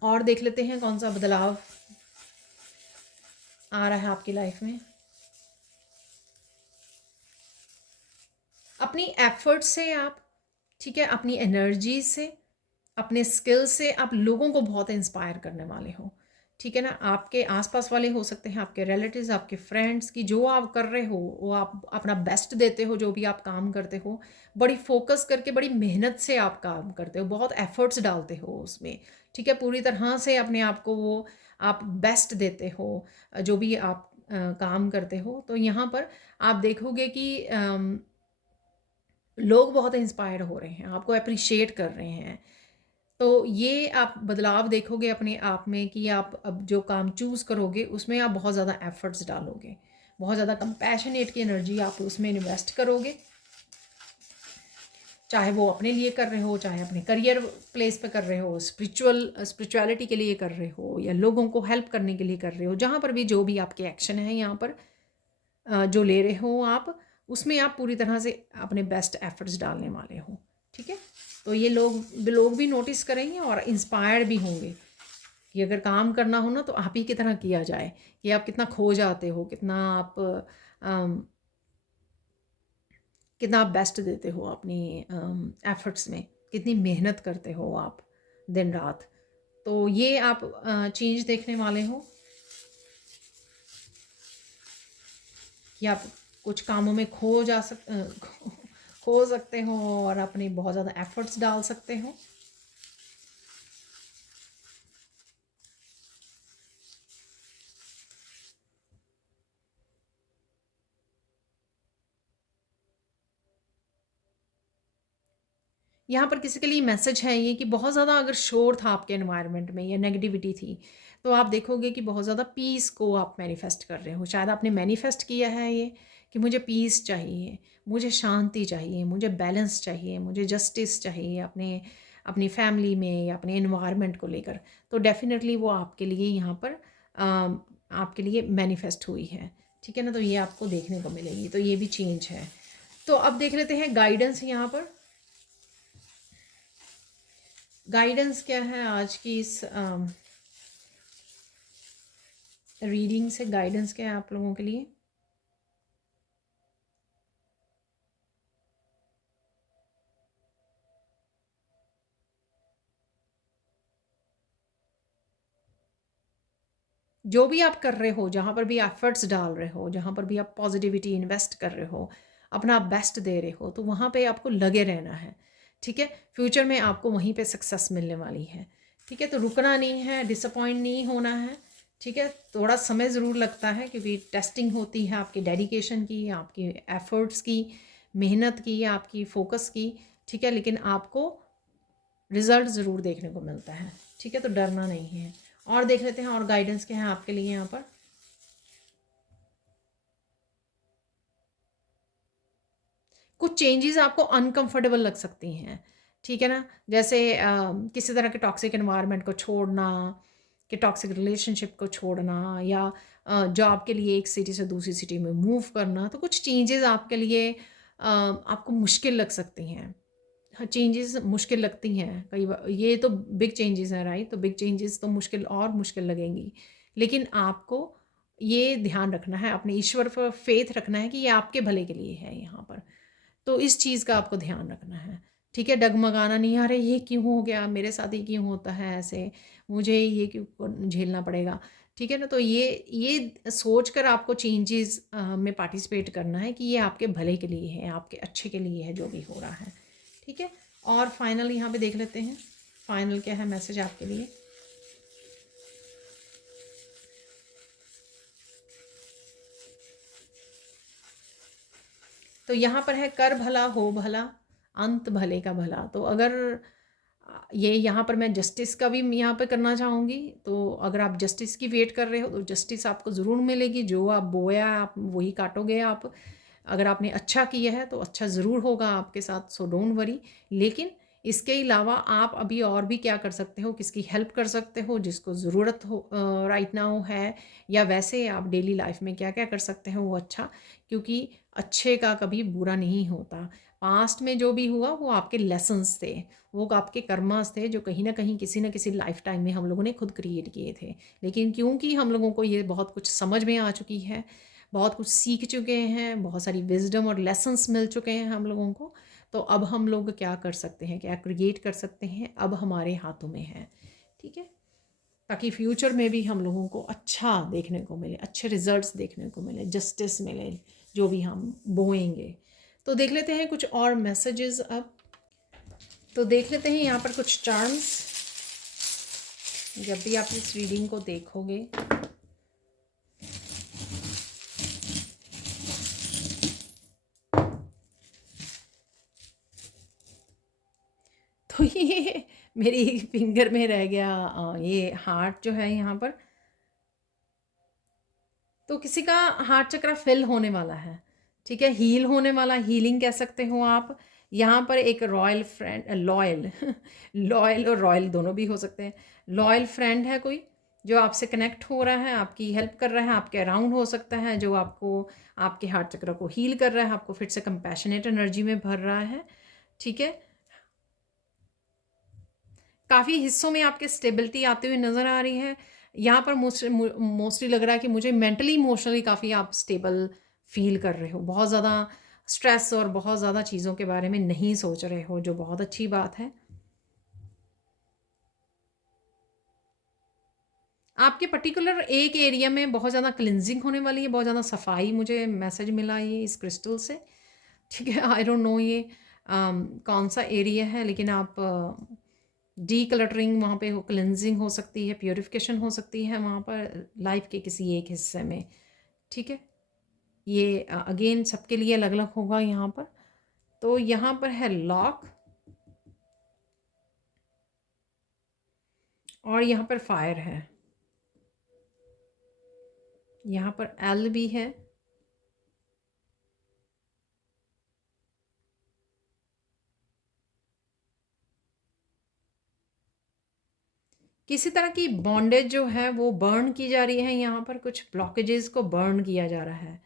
और देख लेते हैं कौन सा बदलाव आ रहा है आपकी लाइफ में। अपनी एफर्ट से आप, ठीक है, अपनी एनर्जी से, अपने स्किल से आप लोगों को बहुत इंस्पायर करने वाले हो। ठीक है ना, आपके आसपास वाले हो सकते हैं, आपके रिलेटिव्स, आपके फ्रेंड्स की, जो आप कर रहे हो वो आप अपना बेस्ट देते हो, जो भी आप काम करते हो बड़ी फोकस करके, बड़ी मेहनत से आप काम करते हो, बहुत एफर्ट्स डालते हो उसमें। ठीक है, पूरी तरह से अपने आप को वो आप बेस्ट देते हो जो भी आप काम करते हो। तो यहाँ पर आप देखोगे कि लोग बहुत इंस्पायर्ड हो रहे हैं, आपको अप्रिशिएट कर रहे हैं। तो ये आप बदलाव देखोगे अपने आप में कि आप अब जो काम चूज़ करोगे उसमें आप बहुत ज़्यादा एफर्ट्स डालोगे, बहुत ज़्यादा कंपैशनेट की एनर्जी आप उसमें इन्वेस्ट करोगे, चाहे वो अपने लिए कर रहे हो, चाहे अपने करियर प्लेस पे कर रहे हो, स्पिरिचुअलिटी के लिए कर रहे हो, या लोगों को हेल्प करने के लिए कर रहे हो। जहाँ पर भी जो भी आपके एक्शन है यहाँ पर जो ले रहे हो आप, उसमें आप पूरी तरह से अपने बेस्ट एफर्ट्स डालने वाले हो। ठीक है, तो ये लोग भी नोटिस करेंगे और इंस्पायर्ड भी होंगे कि अगर काम करना हो ना तो आप ही की तरह किया जाए, कि आप कितना खो जाते हो, कितना आप बेस्ट देते हो अपनी एफर्ट्स में, कितनी मेहनत करते हो आप दिन रात। तो ये आप चेंज देखने वाले हो कि आप कुछ कामों में खो सकते हो और अपने बहुत ज़्यादा एफर्ट्स डाल सकते हो। यहाँ पर किसी के लिए मैसेज है ये कि बहुत ज़्यादा अगर शोर था आपके एनवायरनमेंट में या नेगेटिविटी थी, तो आप देखोगे कि बहुत ज़्यादा पीस को आप मैनिफेस्ट कर रहे हो। शायद आपने मैनिफेस्ट किया है ये कि मुझे पीस चाहिए, मुझे शांति चाहिए, मुझे बैलेंस चाहिए, मुझे जस्टिस चाहिए अपने अपनी फैमिली में या अपने एनवायरनमेंट को लेकर। तो डेफिनेटली वो आपके लिए यहाँ पर आपके लिए मैनिफेस्ट हुई है। ठीक है ना, तो ये आपको देखने को मिलेगी, तो ये भी चेंज है। तो अब देख लेते हैं गाइडेंस। यहाँ पर गाइडेंस क्या है आज की इस रीडिंग से, गाइडेंस क्या है आप लोगों के लिए? जो भी आप कर रहे हो, जहाँ पर भी एफर्ट्स डाल रहे हो, जहाँ पर भी आप पॉजिटिविटी इन्वेस्ट कर रहे हो, अपना बेस्ट दे रहे हो, तो वहाँ पे आपको लगे रहना है। ठीक है, फ्यूचर में आपको वहीं पे सक्सेस मिलने वाली है। ठीक है, तो रुकना नहीं है, डिसअपॉइंट नहीं होना है। ठीक है, थोड़ा समय ज़रूर लगता है क्योंकि टेस्टिंग होती है आपकी डेडिकेशन की, आपकी एफर्ट्स की, मेहनत की, आपकी फोकस की। ठीक है, लेकिन आपको रिजल्ट ज़रूर देखने को मिलता है। ठीक है, तो डरना नहीं है। और देख लेते हैं और गाइडेंस क्या है आपके लिए यहाँ पर। कुछ चेंजेस आपको अनकंफर्टेबल लग सकती हैं। ठीक है ना, जैसे किसी तरह के टॉक्सिक एनवायरनमेंट को छोड़ना, कि टॉक्सिक रिलेशनशिप को छोड़ना, या जॉब के लिए एक सिटी से दूसरी सिटी में मूव करना। तो कुछ चेंजेस आपके लिए आपको मुश्किल लग सकती हैं। हाँ, चेंजेस मुश्किल लगती हैं कई बार, ये तो बिग चेंजेस हैं, राइट? तो बिग चेंजेस तो मुश्किल और मुश्किल लगेंगी, लेकिन आपको ये ध्यान रखना है, अपने ईश्वर पर फेथ रखना है कि ये आपके भले के लिए है यहाँ पर। तो इस चीज़ का आपको ध्यान रखना है। ठीक है, डगमगाना नहीं, अरे ये क्यों हो गया मेरे साथ, ही क्यों होता है ऐसे, मुझे ये क्यों झेलना पड़ेगा। ठीक है ना, तो ये सोच कर आपको चेंजेस में पार्टिसिपेट करना है कि ये आपके भले के लिए है, आपके अच्छे के लिए है जो भी हो रहा है। ठीक है, और फाइनल यहाँ पे देख लेते हैं, फाइनल क्या है मैसेज आपके लिए। तो यहाँ पर है कर भला हो भला, अंत भले का भला। तो अगर ये यहाँ पर मैं जस्टिस का भी यहाँ पे करना चाहूँगी। तो अगर आप जस्टिस की वेट कर रहे हो तो जस्टिस आपको ज़रूर मिलेगी, जो आप बोया आप वही काटोगे आप। अगर आपने अच्छा किया है तो अच्छा ज़रूर होगा आपके साथ, सो डोंट वरी। लेकिन इसके अलावा आप अभी और भी क्या कर सकते हो, किसकी हेल्प कर सकते हो जिसको ज़रूरत हो राइट नाउ है, या वैसे आप डेली लाइफ में क्या क्या कर सकते हो वो अच्छा, क्योंकि अच्छे का कभी बुरा नहीं होता। पास्ट में जो भी हुआ वो आपके लेसन्स थे, वो आपके कर्मास थे जो कहीं ना कहीं किसी न किसी लाइफ टाइम में हम लोगों ने खुद क्रिएट किए थे। लेकिन क्योंकि हम लोगों को ये बहुत कुछ समझ में आ चुकी है, बहुत कुछ सीख चुके हैं, बहुत सारी विजडम और लेसन्स मिल चुके हैं हम लोगों को, तो अब हम लोग क्या कर सकते हैं, क्या क्रिएट कर सकते हैं, अब हमारे हाथों में है। ठीक है, ताकि फ्यूचर में भी हम लोगों को अच्छा देखने को मिले, अच्छे रिजल्ट्स देखने को मिले, जस्टिस मिले जो भी हम बोएंगे। तो देख लेते हैं कुछ और मैसेजेस अब। तो देख लेते हैं यहाँ पर कुछ चार्म्स, जब भी आप इस रीडिंग को देखोगे। तो ये मेरी फिंगर में रह गया ये हार्ट जो है यहाँ पर, तो किसी का हार्ट चक्र फिल होने वाला है। ठीक है, हील होने वाला, हीलिंग कह सकते हो आप। यहाँ पर एक रॉयल फ्रेंड, लॉयल लॉयल और रॉयल दोनों भी हो सकते हैं। लॉयल फ्रेंड है कोई जो आपसे कनेक्ट हो रहा है, आपकी हेल्प कर रहा है, आपके अराउंड हो सकता है, जो आपको आपके हार्ट चक्र को हील कर रहा है, आपको फिर से कंपैशनेट एनर्जी में भर रहा है। ठीक है, काफ़ी हिस्सों में आपके स्टेबिलिटी आती हुई नज़र आ रही है। यहाँ पर मोस्टली लग रहा है कि मुझे मेंटली इमोशनली काफ़ी आप स्टेबल फील कर रहे हो, बहुत ज़्यादा स्ट्रेस और बहुत ज़्यादा चीज़ों के बारे में नहीं सोच रहे हो, जो बहुत अच्छी बात है। आपके पर्टिकुलर एक एरिया में बहुत ज़्यादा क्लिनजिंग होने वाली है, बहुत ज़्यादा सफाई, मुझे मैसेज मिला ये इस क्रिस्टल से। ठीक है, आई डोंट नो ये कौन सा एरिया है, लेकिन आप डी क्लटरिंग वहाँ पे हो, क्लिनजिंग हो सकती है, प्योरिफिकेशन हो सकती है वहाँ पर लाइफ के किसी एक हिस्से में। ठीक है, ये अगेन सबके लिए अलग अलग होगा यहाँ पर। तो यहाँ पर है लॉक, और यहाँ पर फायर है, यहाँ पर एल भी है, किसी तरह की बॉन्डेज जो है वो बर्न की जा रही है, यहाँ पर कुछ ब्लॉकेजेस को बर्न किया जा रहा है।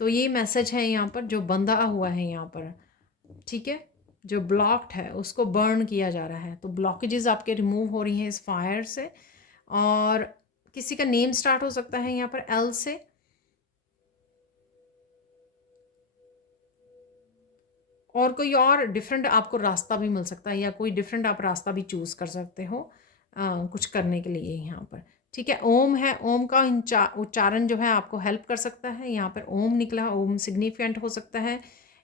तो ये मैसेज है यहाँ पर, जो बंधा हुआ है यहाँ पर, ठीक है, जो ब्लॉक्ड है उसको बर्न किया जा रहा है। तो ब्लॉकेजेस आपके रिमूव हो रही हैं इस फायर से। और किसी का नेम स्टार्ट हो सकता है यहाँ पर एल से, और कोई और डिफरेंट आपको रास्ता भी मिल सकता है, या कोई डिफरेंट आप रास्ता भी चूज़ कर सकते हो कुछ करने के लिए यहाँ पर। ठीक है, ओम है, ओम का उच्चारण जो है आपको हेल्प कर सकता है। यहाँ पर ओम निकला, ओम सिग्निफिकेंट हो सकता है,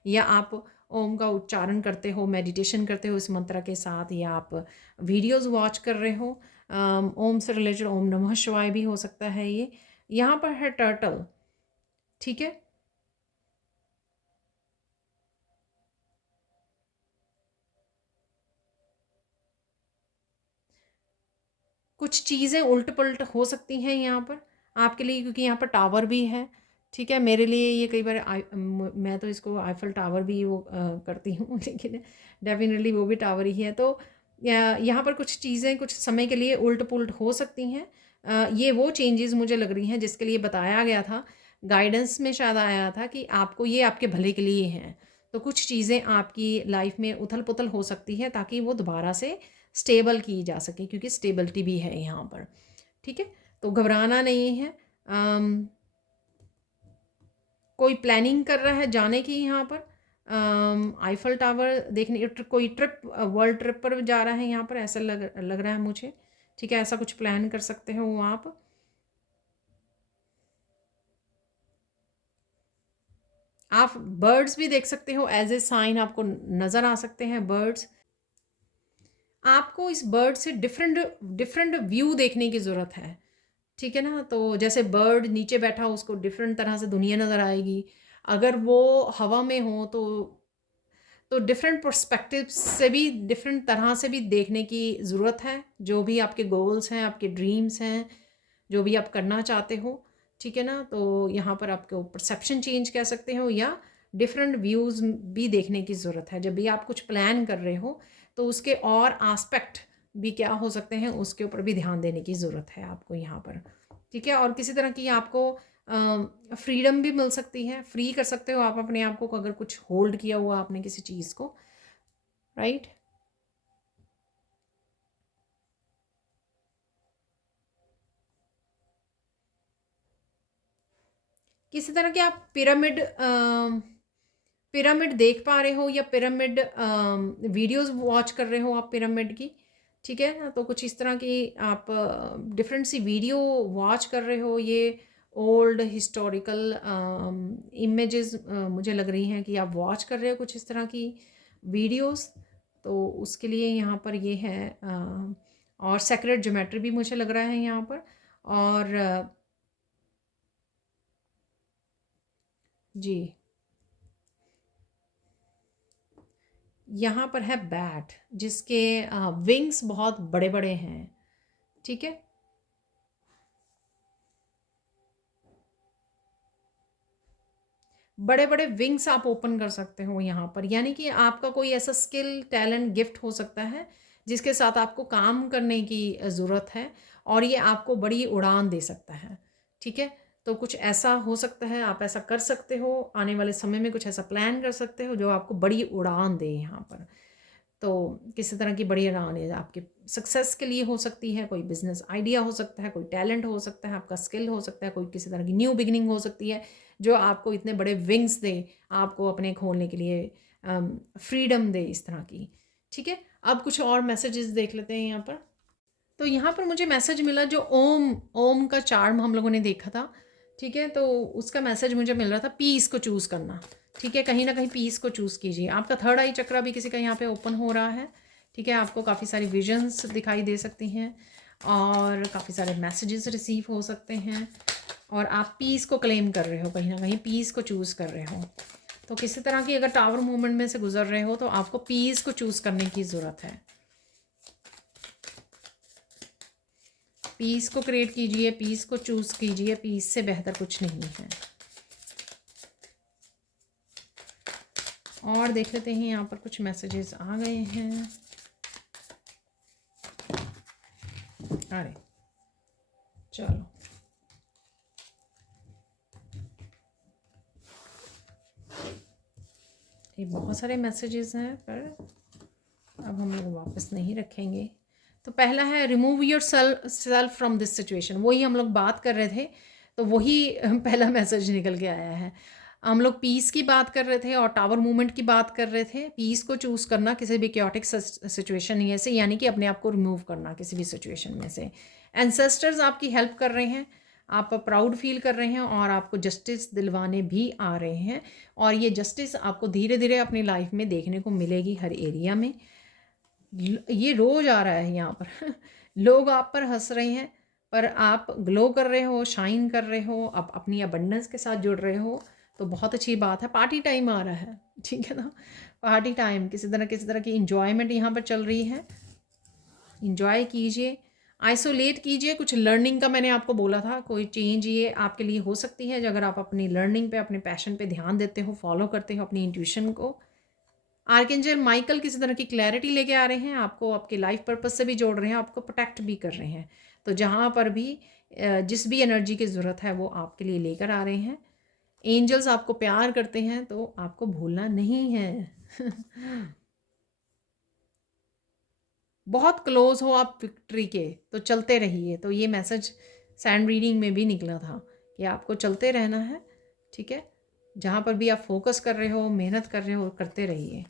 या आप ओम का उच्चारण करते हो, मेडिटेशन करते हो इस मंत्र के साथ, या आप वीडियोस वॉच कर रहे हो ओम से रिलेटेड, ओम नमः शिवाय भी हो सकता है ये। यहाँ पर है टर्टल। ठीक है, कुछ चीज़ें उल्ट पुलट हो सकती हैं यहाँ पर आपके लिए, क्योंकि यहाँ पर टावर भी है। ठीक है, मेरे लिए ये कई बार मैं तो इसको आईफल टावर भी वो करती हूँ लेकिन डेफिनेटली वो भी टावर ही है। तो यहाँ पर कुछ चीज़ें कुछ समय के लिए उल्ट पुलट हो सकती हैं। ये वो चेंजेस मुझे लग रही हैं जिसके लिए बताया गया था, गाइडेंस में शायद आया था कि आपको ये आपके भले के लिए हैं। तो कुछ चीज़ें आपकी लाइफ में उथल पुथल हो सकती है, ताकि वो दोबारा से स्टेबल की जा सके, क्योंकि स्टेबिलिटी भी है यहाँ पर। ठीक है, तो घबराना नहीं है। कोई प्लानिंग कर रहा है जाने की यहाँ पर, आईफल टावर देखने, कोई ट्रिप, वर्ल्ड ट्रिप पर जा रहा है यहाँ पर, ऐसा लग रहा है मुझे। ठीक है, ऐसा कुछ प्लान कर सकते हो आप। आप बर्ड्स भी देख सकते हो, एज ए साइन आपको नज़र आ सकते हैं बर्ड्स। आपको इस बर्ड से डिफरेंट डिफरेंट व्यू देखने की ज़रूरत है। ठीक है ना, तो जैसे बर्ड नीचे बैठा हो उसको डिफरेंट तरह से दुनिया नज़र आएगी, अगर वो हवा में हो तो डिफरेंट पर्सपेक्टिव से भी, डिफरेंट तरह से भी देखने की ज़रूरत है। जो भी आपके गोल्स हैं, आपके ड्रीम्स हैं, जो भी आप करना चाहते हो, ठीक है ना, तो यहाँ पर आपको परसेप्शन चेंज कह सकते हो, या डिफरेंट व्यूज़ भी देखने की ज़रूरत है। जब भी आप कुछ प्लान कर रहे हो तो उसके और आस्पेक्ट भी क्या हो सकते हैं, उसके ऊपर भी ध्यान देने की ज़रूरत है आपको यहाँ पर। ठीक है, और किसी तरह की आपको फ्रीडम भी मिल सकती है, फ्री कर सकते हो आप अपने आप को अगर कुछ होल्ड किया हुआ आपने किसी चीज़ को, राइट। किसी तरह के आप पिरामिड देख पा रहे हो या पिरामिड वीडियोस वॉच कर रहे हो आप पिरामिड की, ठीक है ना। तो कुछ इस तरह की आप डिफरेंट सी वीडियो वॉच कर रहे हो, ये ओल्ड हिस्टोरिकल इमेजेस मुझे लग रही हैं कि आप वॉच कर रहे हो कुछ इस तरह की वीडियोस। तो उसके लिए यहाँ पर ये है और सेक्रेट ज्योमेट्री भी मुझे लग रहा है यहाँ पर। और जी, यहाँ पर है बैट जिसके विंग्स बहुत बड़े बड़े हैं, ठीक है। बड़े बड़े विंग्स आप ओपन कर सकते हो यहाँ पर, यानी कि आपका कोई ऐसा स्किल टैलेंट गिफ्ट हो सकता है जिसके साथ आपको काम करने की ज़रूरत है और ये आपको बड़ी उड़ान दे सकता है, ठीक है। तो कुछ ऐसा हो सकता है, आप ऐसा कर सकते हो आने वाले समय में, कुछ ऐसा प्लान कर सकते हो जो आपको बड़ी उड़ान दे यहाँ पर। तो किसी तरह की बड़ी रानी आपके सक्सेस के लिए हो सकती है, कोई बिजनेस आइडिया हो सकता है, कोई टैलेंट हो सकता है, आपका स्किल हो सकता है, कोई किसी तरह की न्यू बिगिनिंग हो सकती है जो आपको इतने बड़े विंग्स दे, आपको अपने खोलने के लिए फ्रीडम दे इस तरह की, ठीक है। अब कुछ और मैसेजेस देख लेते हैं यहाँ पर। तो यहाँ पर मुझे मैसेज मिला जो ओम ओम का चार्म हम लोगों ने देखा था, ठीक है। तो उसका मैसेज मुझे मिल रहा था पीस को चूज़ करना, ठीक है। कहीं ना कहीं पीस को चूज़ कीजिए। आपका थर्ड आई चक्रा भी किसी का यहाँ पे ओपन हो रहा है, ठीक है। आपको काफ़ी सारी विजन्स दिखाई दे सकती हैं और काफ़ी सारे मैसेजेस रिसीव हो सकते हैं और आप पीस को क्लेम कर रहे हो, कहीं ना कहीं पीस को चूज़ कर रहे हो। तो किसी तरह की अगर टावर मूवमेंट में से गुजर रहे हो तो आपको पीस को चूज़ करने की ज़रूरत है। पीस को क्रिएट कीजिए, पीस को चूज़ कीजिए, पीस से बेहतर कुछ नहीं है। और देख लेते हैं यहाँ पर कुछ मैसेजेस आ गए हैं। अरे चलो, ये बहुत सारे मैसेजेस हैं पर अब हम लोग वापस नहीं रखेंगे। तो पहला है remove your self from this situation, वही हम लोग बात कर रहे थे, तो वही पहला मैसेज निकल के आया है। हम लोग पीस की बात कर रहे थे और टावर मूवमेंट की बात कर रहे थे। पीस को चूज़ करना किसी भी क्योटिक सिचुएशन में से, यानी कि अपने आप को रिमूव करना किसी भी सिचुएशन में से। एंसेस्टर्स आपकी हेल्प कर रहे हैं, आप प्राउड फील कर रहे हैं और आपको जस्टिस दिलवाने भी आ रहे हैं और ये जस्टिस आपको धीरे धीरे अपनी लाइफ में देखने को मिलेगी हर एरिया में। ये रोज आ रहा है यहाँ पर लोग आप पर हंस रहे हैं पर आप ग्लो कर रहे हो, शाइन कर रहे हो, आप अपनी अबंडेंस के साथ जुड़ रहे हो, तो बहुत अच्छी बात है। पार्टी टाइम आ रहा है, ठीक है ना। पार्टी टाइम, किसी तरह की इंजॉयमेंट यहाँ पर चल रही है। इंजॉय कीजिए, आइसोलेट कीजिए। कुछ लर्निंग का मैंने आपको बोला था, कोई चेंज ये आपके लिए हो सकती है अगर आप अपनी लर्निंग पे, अपने पैशन पे ध्यान देते हो, फॉलो करते हो अपनी इंट्यूशन को। आर्कएंजल माइकल किसी तरह की क्लैरिटी लेके आ रहे हैं, आपको आपके लाइफ पर्पस से भी जोड़ रहे हैं, आपको प्रोटेक्ट भी कर रहे हैं। तो जहाँ पर भी जिस भी एनर्जी की ज़रूरत है वो आपके लिए लेकर आ रहे हैं। एंजल्स आपको प्यार करते हैं तो आपको भूलना नहीं है बहुत क्लोज हो आप विक्ट्री के, तो चलते रहिए। तो ये मैसेज सैंड रीडिंग में भी निकला था कि आपको चलते रहना है, ठीक है। जहाँ पर भी आप फोकस कर रहे हो, मेहनत कर रहे हो, करते रहिए।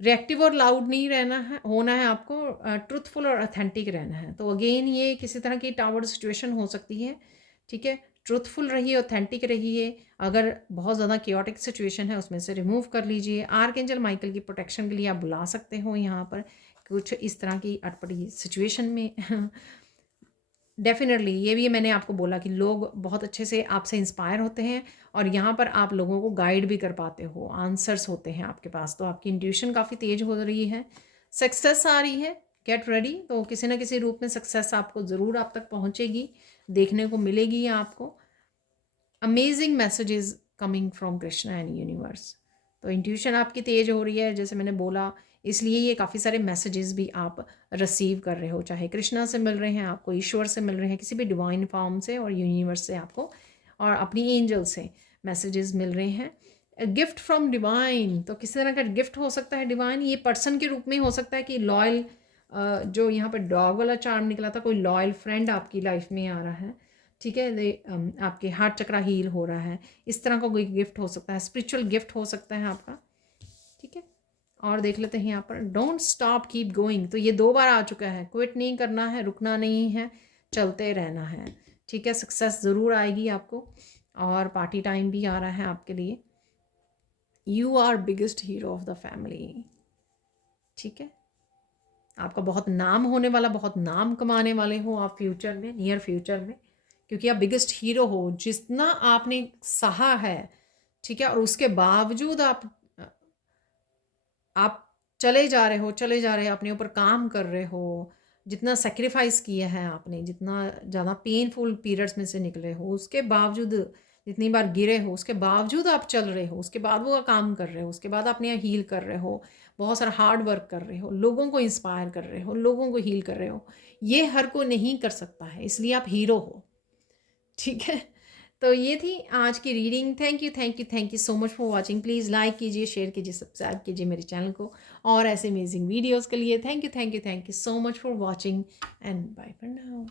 रिएक्टिव और लाउड नहीं रहना है, होना है आपको, ट्रुथफुल और अथेंटिक रहना है। तो अगेन ये किसी तरह की टावर सिचुएशन हो सकती है, ठीक है। ट्रुथफुल रहिए, ऑथेंटिक रहिए। अगर बहुत ज़्यादा क्योटिक सिचुएशन है उसमें से रिमूव कर लीजिए। आर्कएंजल माइकल की प्रोटेक्शन के लिए आप बुला सकते हो यहाँ पर कुछ इस तरह की अटपटी सिचुएशन में डेफिनेटली ये भी मैंने आपको बोला कि लोग बहुत अच्छे से आपसे इंस्पायर होते हैं और यहाँ पर आप लोगों को गाइड भी कर पाते हो, आंसर्स होते हैं आपके पास। तो आपकी इंट्यूशन काफ़ी तेज हो रही है, सक्सेस आ रही है, गेट रेडी। तो किसी ना किसी रूप में सक्सेस आपको ज़रूर आप तक पहुँचेगी, देखने को मिलेगी आपको। Amazing messages coming from Krishna and universe. तो इंट्यूशन आपकी तेज हो रही है, जैसे मैंने बोला इसलिए ये काफ़ी सारे मैसेजेस भी आप रिसीव कर रहे हो, चाहे कृष्णा से मिल रहे हैं आपको, ईश्वर से मिल रहे हैं, किसी भी डिवाइन फॉर्म से और यूनिवर्स से आपको, और अपनी एंजल से मैसेजेस मिल रहे हैं। गिफ्ट फ्रॉम डिवाइन, तो किसी तरह का गिफ्ट हो सकता है डिवाइन, ये पर्सन के रूप में हो सकता है कि लॉयल, जो यहाँ पर डॉग वाला चार्म निकला था, कोई लॉयल फ्रेंड आपकी लाइफ में आ रहा है, ठीक है, आपके हार्ट चक्रा हील हो रहा है, इस तरह का कोई गिफ्ट हो सकता है, स्पिरिचुअल गिफ्ट हो सकता है आपका, ठीक है। और देख लेते हैं यहाँ पर डोंट स्टॉप कीप गोइंग, तो ये 2 बार आ चुका है, क्विट नहीं करना है, रुकना नहीं है, चलते रहना है, ठीक है। सक्सेस ज़रूर आएगी आपको, और पार्टी टाइम भी आ रहा है आपके लिए। You are biggest hero of the family, ठीक है। आपका बहुत नाम होने वाला, बहुत नाम कमाने वाले हो आप फ्यूचर में, नियर फ्यूचर में, क्योंकि आप बिगेस्ट हीरो हो। जितना आपने सहा है, ठीक है, और उसके बावजूद आप चले जा रहे हो, चले जा रहे हो, अपने ऊपर काम कर रहे हो, जितना सेक्रीफाइस किया है आपने, जितना ज़्यादा पेनफुल पीरियड्स में से निकले हो, उसके बावजूद जितनी बार गिरे हो, उसके बावजूद आप चल रहे हो, उसके बाद वो काम कर रहे हो, उसके बाद अपने हील कर रहे हो, बहुत सारा हार्ड वर्क कर रहे हो, लोगों को इंस्पायर कर रहे हो, लोगों को हील कर रहे हो। ये हर कोई नहीं कर सकता है, इसलिए आप हीरो हो, ठीक है। तो ये थी आज की reading. Thank you, thank you, thank you so much for watching. Please like कीजिए, शेयर कीजिए, सब्सक्राइब कीजिए मेरे चैनल को, और ऐसे अमेजिंग वीडियोज़ के लिए thank you, thank you, thank you so much for watching, and bye for now.